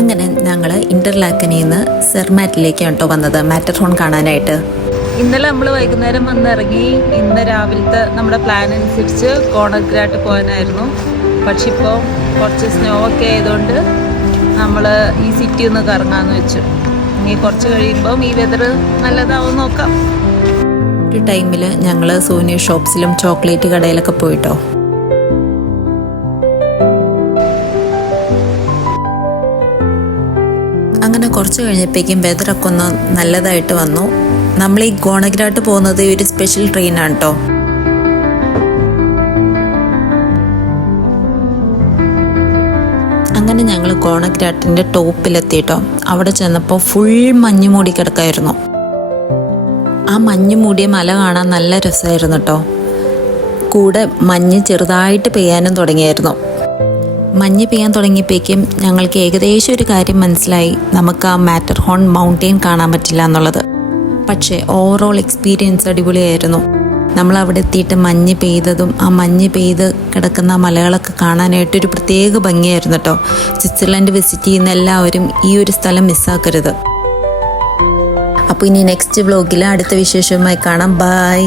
അങ്ങനെ ഞങ്ങൾ ഇന്റർലാക്കനിൽ നിന്ന് സെർമാറ്റിലേക്കാണ് കേട്ടോ വന്നത് മാറ്റർഹോൺ കാണാനായിട്ട്. ഇന്നലെ നമ്മൾ വൈകുന്നേരം വന്നിറങ്ങി. ഇന്ന് രാവിലത്തെ നമ്മുടെ പ്ലാൻ അനുസരിച്ച് കോണഗ്രാട്ട് പോകാനായിരുന്നു. പക്ഷെ ഇപ്പോൾ കുറച്ച് സ്നോ ഒക്കെ ആയതുകൊണ്ട് നമ്മൾ ഈ സിറ്റി ഒന്ന് കറങ്ങാമെന്ന് വെച്ചു. ഇനി കുറച്ച് കഴിയുമ്പം ഈ വെതർ നല്ലതാവും നോക്കാം. ഒരു ടൈമിൽ ഞങ്ങൾ സോനിയ ഷോപ്സിലും ചോക്ലേറ്റ് കടയിലൊക്കെ പോയിട്ടോ. അങ്ങനെ കുറച്ച് കഴിഞ്ഞപ്പോഴേക്കും വെതറൊക്കെ ഒന്ന് നല്ലതായിട്ട് വന്നു. നമ്മൾ ഈ കോണഗ്രാട്ട് പോകുന്നത് ഒരു സ്പെഷ്യൽ ട്രെയിനാണ് കേട്ടോ. അങ്ങനെ ഞങ്ങൾ കോണഗ്രാട്ടിൻ്റെ ടോപ്പിലെത്തിയിട്ടോ. അവിടെ ചെന്നപ്പോൾ ഫുൾ മഞ്ഞ് മൂടി കിടക്കായിരുന്നു. ആ മഞ്ഞ് മൂടിയ മല കാണാൻ നല്ല രസമായിരുന്നു കേട്ടോ. കൂടെ മഞ്ഞ് ചെറുതായിട്ട് പെയ്യാനും തുടങ്ങിയായിരുന്നു. മഞ്ഞ് പെയ്യാൻ തുടങ്ങിയപ്പോഴേക്കും ഞങ്ങൾക്ക് ഏകദേശം ഒരു കാര്യം മനസ്സിലായി, നമുക്ക് ആ മാറ്റർഹോൺ മൗണ്ടെയിൻ കാണാൻ പറ്റില്ല എന്നുള്ളത്. പക്ഷേ ഓവറോൾ എക്സ്പീരിയൻസ് അടിപൊളിയായിരുന്നു. നമ്മൾ അവിടെ എത്തിയിട്ട് മഞ്ഞ് പെയ്തതും ആ മഞ്ഞ് പെയ്ത് കിടക്കുന്ന മലകളൊക്കെ കാണാനായിട്ടൊരു പ്രത്യേക ഭംഗിയായിരുന്നു കേട്ടോ. സ്വിറ്റ്സർലൻഡ് വിസിറ്റ് ചെയ്യുന്ന എല്ലാവരും ഈ ഒരു സ്ഥലം മിസ്സാക്കരുത്. അപ്പോൾ ഇനി നെക്സ്റ്റ് വ്ലോഗിൽ അടുത്ത വിശേഷവുമായി കാണാം. ബൈ.